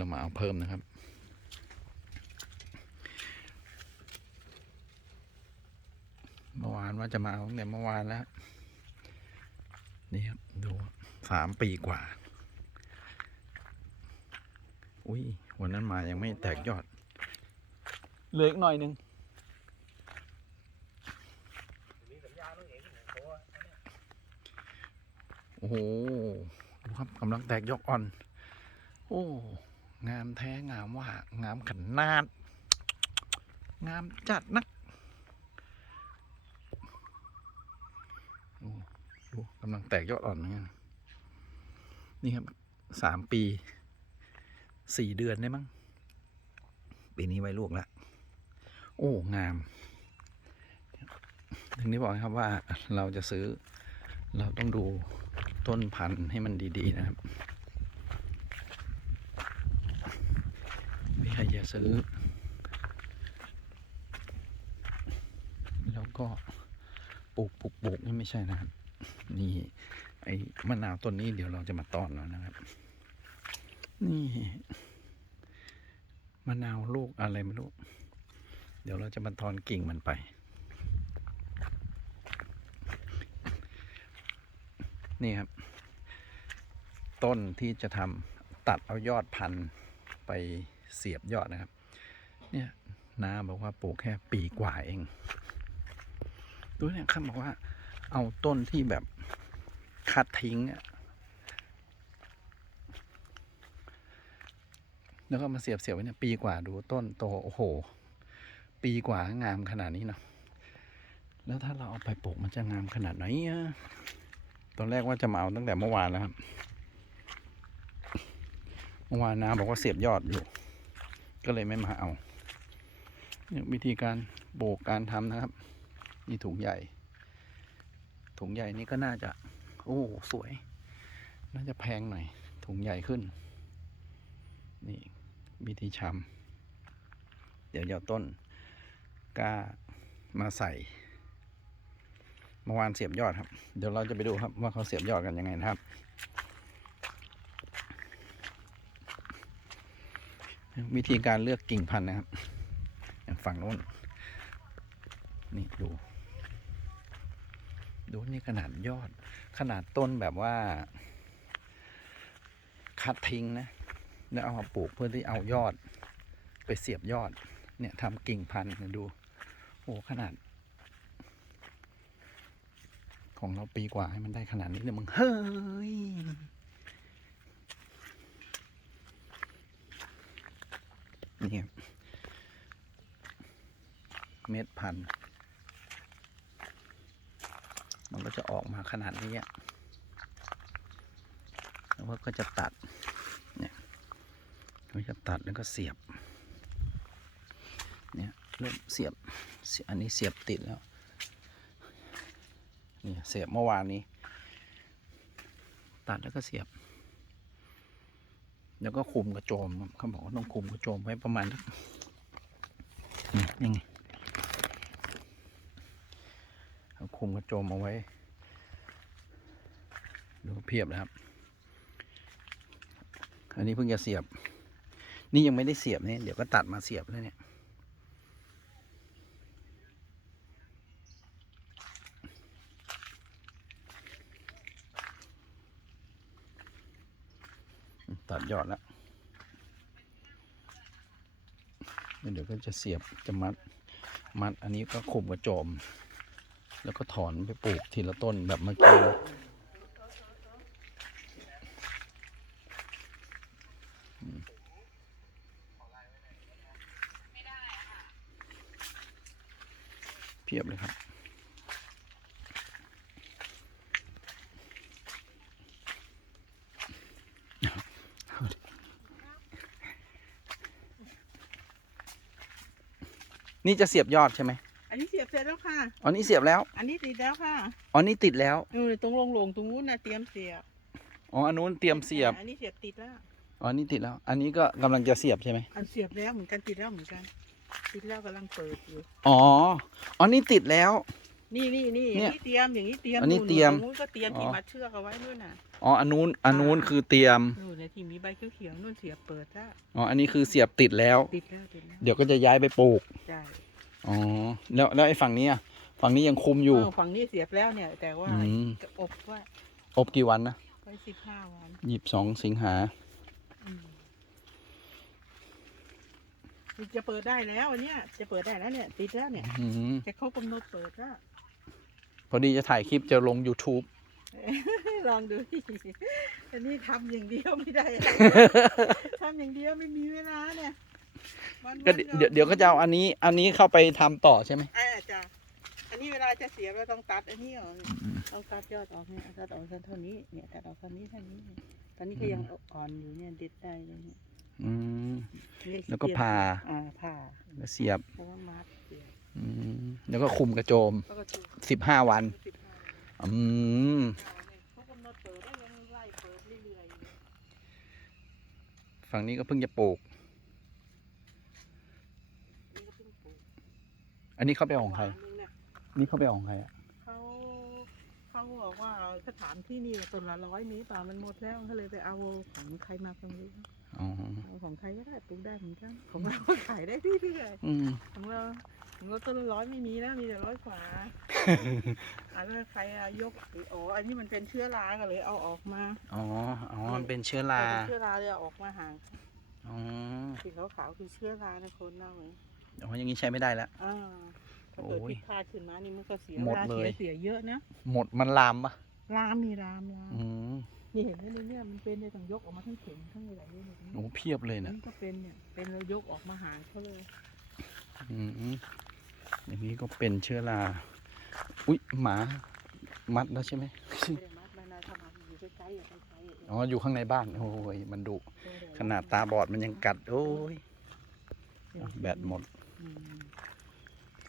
เรามาเอาเพิ่มนะครับ เมื่อวานว่าจะมาเอาตั้งแต่เมื่อวานแล้ว นี่ครับ ดูสามปีกว่า อุ้ยวันนั้นมายังไม่แตกยอด เหลืออีกหน่อยหนึ่งโอ้โห ดูครับกำลังแตกยอดอ่อน โอ้ งามแท้งามว่างามขนาด งามจัดนักดูกำลังแตกยอดอ่อนเนี่ยนี่ครับสามปีสี่เดือนได้มั้งปีนี้ไว้ลูกละโอ้ งาม ถึงนี้บอกครับว่าเราจะซื้อ เราต้องดูต้นพันธุ์ให้มันดี ๆ นะครับ ไม่ใครจะ ซื้อ แล้วก็ปลูกปลูกปลูกนี่ไม่ใช่นะครับ นี่ไอ้มะนาวต้นนี้เดี๋ยวเราจะมาต้อนแล้วนะครับ นี่มะนาวลูกอะไรไม่รู้ เดี๋ยวเราจะมาตอนกิ่งมันไปนี่ครับ ต้นที่จะทำตัดเอายอดพันธุ์ไป เสียบยอดนะครับ เนี่ยน้าบอกว่าปลูกแค่ปีกว่าเอง ดูเนี่ยข้าบอกว่าเอาต้นที่แบบคัดทิ้งอะแล้วก็มาเสียบเสียบไว้เนี่ยปีกว่าดูต้นโตโอ้โห ปีกว่างามขนาดนี้เนาะแล้วถ้าเราเอาไปปลูกมันจะงามขนาดไหนอะตอนแรกว่าจะมาเอาตั้งแต่เมื่อวานแล้วครับเมื่อวานน้าบอกว่าเสียบยอดอยู่ ก็เลยไม่มาเอาเนี่ยวิธีการโบกการทำนะครับนี่ถุงใหญ่ ถุงใหญ่นี่ก็น่าจะ โอ้ สวย น่าจะแพงหน่อย ถุงใหญ่ขึ้น นี่วิธีชำเดี๋ยวจะเอาต้นกล้ามาใส่เมื่อวานเสียบยอดครับ เดี๋ยวเราจะไปดูครับว่าเขาเสียบยอดกันยังไงนะครับ วิธีการเลือกกิ่งพันธุ์นะครับ อย่างฝั่งโน้น นี่ดู ดูนี่ขนาดยอด ขนาดต้นแบบว่า คัดทิ้งนะ แล้วเอามาปลูกเพื่อที่เอายอด ไปเสียบยอด เนี่ยทำกิ่งพันธุ์นี่ยดูโอ้ขนาด ของเราปีกว่าให้มันได้ขนาดนี้เนี่ยมึงเฮ้ย นี่ครับเม็ดพันธุ์มันก็จะออกมาขนาดนี้แล้วก็จะตัด เนี่ยก็จะตัดแล้วก็เสียบ เนี่ยเริ่มเสียบ อันนี้เสียบติดแล้ว เนี่ยเสียบเมื่อวานนี้ ตัดแล้วก็เสียบ แล้วก็คุมกระโจมเขาบอกว่าต้องคุมกระโจมไว้ประมาณนี้ยังไงเอาคุมกระโจมเอาไว้ดูเพียบนะครับ อันนี้เพิ่งจะเสียบ นี่ยังไม่ได้เสียบเนี่ยเดี๋ยวก็ตัดมาเสียบแล้วเนี่ย ตัดยอดแล้วเดี๋ยวก็จะเสียบจะมัดมัดอันนี้ก็คุมกระจม แล้วก็ถอนไปปลูกทีละต้นแบบเมื่อกี้เพียบเลยครับ นี่จะเสียบยอดใช่ไหมอันนี้เสียบเสร็จแล้วค่ะ อ๋อนี่เสียบแล้ว อันนี้ติดแล้วค่ะอ๋อนี่ติดแล้วนู่นตรงโลงๆตรงนู้นนะเตรียมเสียบ อ๋ออันนู้นเตรียมเสียบ อันนี้เสียบติดแล้ว อ๋อนี่ติดแล้ว อันนี้ก็กำลังจะเสียบใช่ไหมอันเสียบแล้วเหมือนกันติดแล้วเหมือนกัน ติดแล้วกำลังเปิดอยู่ อ๋อ อ๋อนี่ติดแล้ว นี่นี่นี่อเนี่ย่ายงนี้เตรียมอย่างนี้เตรียมอันนี้นู่เตรียมตงนู้นก็เตรียมที่มัดเชือกเอาไว้นู่นน่ะอ๋ออันนู้นอันนู้นคือเตรียมนู่นเนี่ยที่มีใบเขียวๆนู่นเสียบเปิดแล้วอ๋ออันนี้คือเสียบติดแล้ว ติดแล้วติดแล้วเดี๋ยวก็จะย้ายไปปลูกใช่อ๋อแล้วแล้วไอ้ฝั่งนี้อะฝั่งนี้ยังคุมอยู่เฝั่งนี้เสียบแล้วเนี่ย แต่ว่าอืมจะอบว่าอบกี่วันนะไว้สิบห้าวันยี่สิบสองสิงหาอืมจะเปิดได้แล้วอันเนี้ยจะเปิดได้แล้วเนี่ย ติดแล้วเนี่ยอืมจะเขากำหนดเปิดแล้ว พอดีจะถ่ายคลิปจะลง YouTube ลองดูอันนี้ทำอย่างเดียวไม่ได้ทำอย่างเดียวไม่มีเวลาเนี่ยวันๆก็เดี๋ยวเดี๋ยวก็จะเอาอันนี้ อันนี้เข้าไปทำต่อใช่ไหม อ่าจ้ะอันนี้เวลาจะเสียบเราต้องตัดอันนี้ออกเนี่ยต้องตัดยอดออกเนี่ยตัดออกเท่านี้เนี่ยตัดออกเท่านี้เท่านี้เนี่ยตอนนี้ก็ยังอ่อนอยู่เนี่ยเด็ดได้เลยเนี่ยอืมเนี่ยแล้วก็ผ่า อ่าผ่าแล้วเสียบเพราะว่ามัดเสียบอืม แล้วก็คุมกระโจมแล้วก็ถูกสิบห้าวันสิบห้าอืมเขากำหนดเปิดได้ยังไล่เปิดเรื่อยๆอยู่ฝั่งนี้ก็เพิ่งจะปลูกนี่ก็เพิ่งปลูกอันนี้เขาไปเอาของใครหวานนึงเนี่ยนี่เขาไปเอาของใครอะเขาเขาบอกว่าเขาถามที่นี่ต้นละร้อยมีเปล่ามันหมดแล้วเขาเลยไปเอาของใครมาตรงนี้อ๋อเอาของใครก็ได้ปลูกได้เหมือนกัน ของเราก็ขายได้ที่เรื่อยอืมของเราของเราต้นละร้อยไม่มีแล้วมีแต่ร้อยกว่าอันนั้นใครอะยกอ๋ออันนี้มันเป็นเชื้อราก็เลยเอาออกมาอ๋ออ๋อมันเป็นเชื้อราเชื้อราเลยเอาออกมาห่างอ๋อสีขาวๆคือเชื้อราในคนเน่าเลยอ๋ออย่างนี้ใช้ไม่ได้แล้วอ่าถ้าเกิดโอ้ยผิดพลาดขึ้นมานี่มันก็เสียหมดวาเลเสียยเสียเยอะนะหมดมันลามปะรามมีรามรามอืมนี่เห็นไหมในเนี่ยมันเป็นเนี่ยต้องยกออกมาทั้งเข็มทั้งอะไรเลยเนี่ยโอ้เพียบเลยนะนี่ก็เป็นเนี่ยเป็นเรายกออกมาหางเขาเลยอืม อย่างนี้ก็เป็นเชื้อรา อุ๊ยหมามัดแล้วใช่ไหมไม่ได้มัดไม่นายทำมาอยู่ใกล้ๆอะใกล้ๆอ๋ออยู่ข้างในบ้าน โอ้ย มันดุ ขนาดตาบอดมันยังกัด โอ้ยอะแบตหมดอืม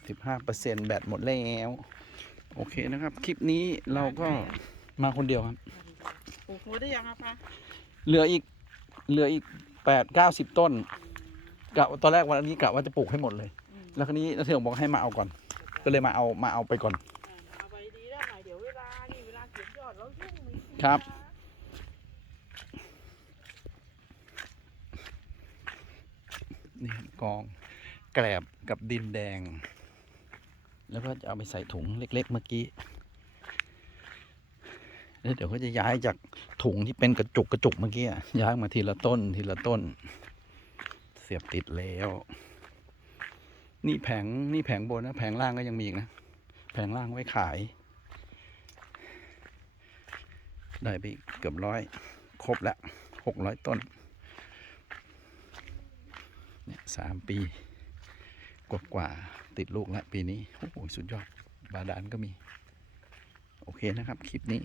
สิบห้าเปอร์เซ็นแบตหมดแล้ว โอเคนะครับ คลิปนี้เราก็มาคนเดียวครับปลูกหัวได้ยังครับปะเหลืออีก เหลืออีกแปดเก้าสิบต้นกะตอนแรกวันนี้กะว่าจะปลูกให้หมดเลยอืม แล้วคราวนี้นักเที่ยวบอกให้มาเอาก่อน ก็เลยมาเอามาเอาไปก่อนอ่าเอาไปดีแล้วหน่อยเดี๋ยวเวลานี่เวลาเก็บยอดเรายุ่งมีครับ นี่ครับกองแกลบกับดินแดง แล้วก็จะเอาไปใส่ถุงเล็ก ๆ เมื่อกี้แล้วเดี๋ยวก็จะย้ายจากถุงที่เป็นกระจุกกระจุกเมื่อกี้อะย้ายมาทีละต้นทีละต้น เสียบติดแล้ว นี่แผงนี่แผงบนนะแผงล่างก็ยังมีอีกนะ แผงล่างไว้ขาย ได้ไปเกือบร้อย ครบแล้วหกร้อยต้นเนี่ยสามปีกว่ากว่าๆติดลูกแล้วปีนี้ โอ้โห สุดยอด บาดาลก็มี โอเคนะครับ คลิปนี้